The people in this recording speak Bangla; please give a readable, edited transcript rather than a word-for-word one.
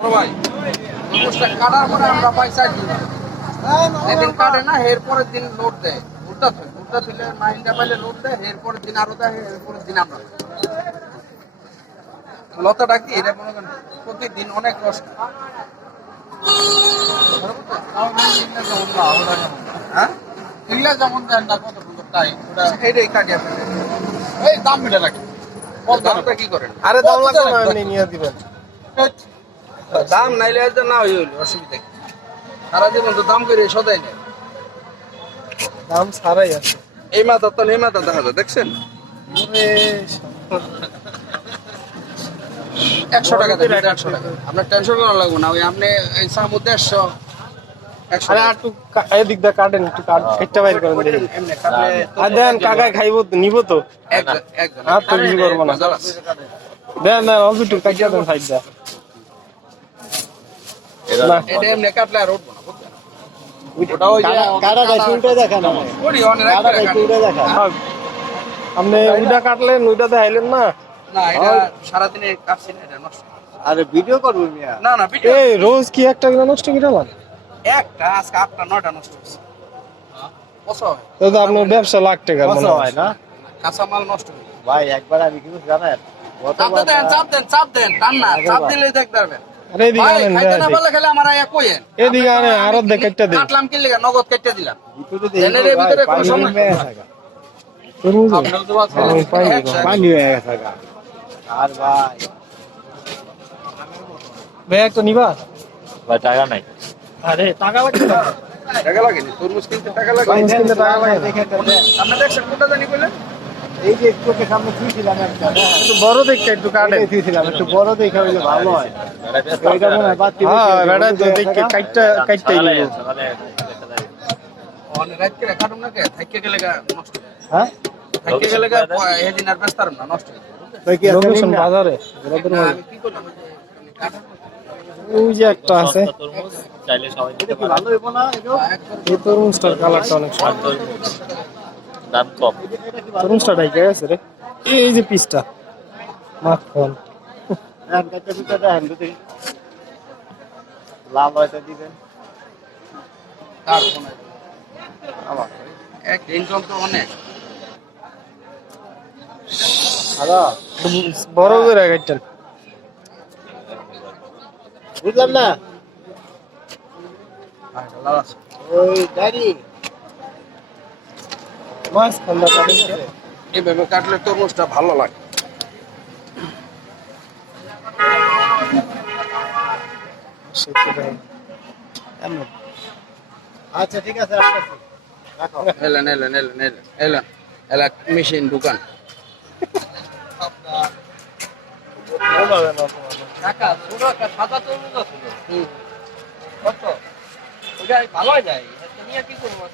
ভাই তরমুজটা কাটার পরে আমরা পাই 4 দিন। যেদিন কাটে না এরপরের দিন লোড দেয়। ভুট্টা তুলে মাইন্ডা পাইলে লোড দেয়, এরপরের দিন আরো দেয়, এরপরের দিন আমরা পাই। লতাটা কি এটা মনে করেন প্রতিদিন অনেক রস। হ্যাঁ এগুলা যেমন দেন না কত সুন্দর তাই এইটাই কাটিয়ে ফেলে এই দাম মিলে রাখি। দামটা কি করেন? আরে দাম লাগবে না, এমনি নিয়ে দিবেন। দাম নাইলে আর না হইল অসুবিধা কি? সারা জীবন তো দাম করে সদাই নেই। দাম ছাড়াই আছে। এই মাথা তো এই মাথা দেখা যায়, দেখছেন? 100 টাকা দেন, 100 টাকা। আপনার টেনশন করা লাগবে না, ওই আপনি এই সামু 150 100 আরে একটু এদিক দিয়ে কাটেন, একটু কেটটা বাইর করেন দেখি। এমনি কাটলে আর দেন, কাকায় খাইবো তো, নিবো তো। একজন একজন আর তো কিছু করবো না। দেন না, অল্প একটু কাটিয়ে দেন সাইড দিয়ে। না, এটা এমনি কাটলে আর উঠবো না, বুঝছেন? ওটা ওই যে কাটাটা উল্টে দেখা না, ওরি অনেক কাটাটা একটু উল্টে দেখা। থাক। আপনি ওইটা কাটলেন, ওইটা দেখাইলেন না। না এটা সারাদিনে কাটছি না, এটা নষ্ট। আরে ভিডিও করবো মিয়া। না না ভিডিও এই রোজ কি একটা করে নষ্ট করে না? একটা আজকে 8টা 9টা নষ্ট হচ্ছে। কত হয়? তো তো আপনার ব্যবসা লাখ টাকার মনে কত হয়। হয় না কাঁচা মাল নষ্ট হয়ে যায়। ভাই, একবার আমি কিন্তু জানেন চাপ দেন চাপ দেন টান না, চাপ দিলেই দেখতে পারবেন। আরে এদিকে ভাই আনেন, খাইতে না দেখাই। পারলে খেলে আমার আয়া কইেন। এদিকে আনেন, আরো কেটে দেন। কাটলাম কি লাগা নগদ কেটে দিলাম। ভিতরে জেনারের ভিতরে কোনো সমস্যা নেই। তরমুজ আপনার তো আছে পানি হয়ে গেছে গা। আর ভাই ভাই একটা নিবা? ভাই টাকা নাই। আরে টাকা লাগবে না। টাকা লাগে নি, তরমুজ কিনতে টাকা লাগে। তরমুজ কিনতে টাকা লাগে না। দেখে আপনি দেখছেন কোনটা জানি কইলেন? এই যে চোখের সামনে থুইছিলাম একটা, একটু বড় দেখে একটু কাটেন। থুইছিলাম একটু বড় দেখে হইলে ভালো হয়। এইটা মনে হয় বাতি হ্যাঁ, বেটা তো দেখে কাটটাই সকালে দিব। সকালে অন রাত করে কাটুম না কে থাইকে গেলে গা নষ্ট হয়ে যায়। হ্যাঁ থাইকে গেলে গা এদিন আর ব্যস্তার না, নষ্ট হয়ে যায়। তুই কি একটা লোকেশন নিন না? বাজারে। না, আমি কি করলাম ওই যে কাটার ওই যে একটা আছে। তরমুজ চাইলে সবাই এটা নিতে কি পারে। ভালো হইব না এটা? এই তরমুজটার কালারটা অনেক আর সুন্দর। তরমুজ দাম কম। এটা কি ভালো? তরমুজটা ঢাইকা গেছে রে। এই যে পিসটা মাখন। হ্যাঁ, কাটতে দিতে দেন যদি লাল হয়তো দিবেন। কার ফোন আমার এক ইনকাম তো অনেক। হ্যালো, বড় করে কাটেন। বুঝলাম না। লাল আছে। ওই গাড়ি মাছ খান্ডা কাটেন। এইভাবে কাটলে তরমুজটা ভালো লাগে। এমন। আচ্ছা ঠিক আছে, আসতেছি। রাখো। এলেন মেশিন দোকান। কাকা ছোট একটা সাদা তরমুজ আছে। কত? ওটা ভালো যায়। এটা নিয়ে কি করবো?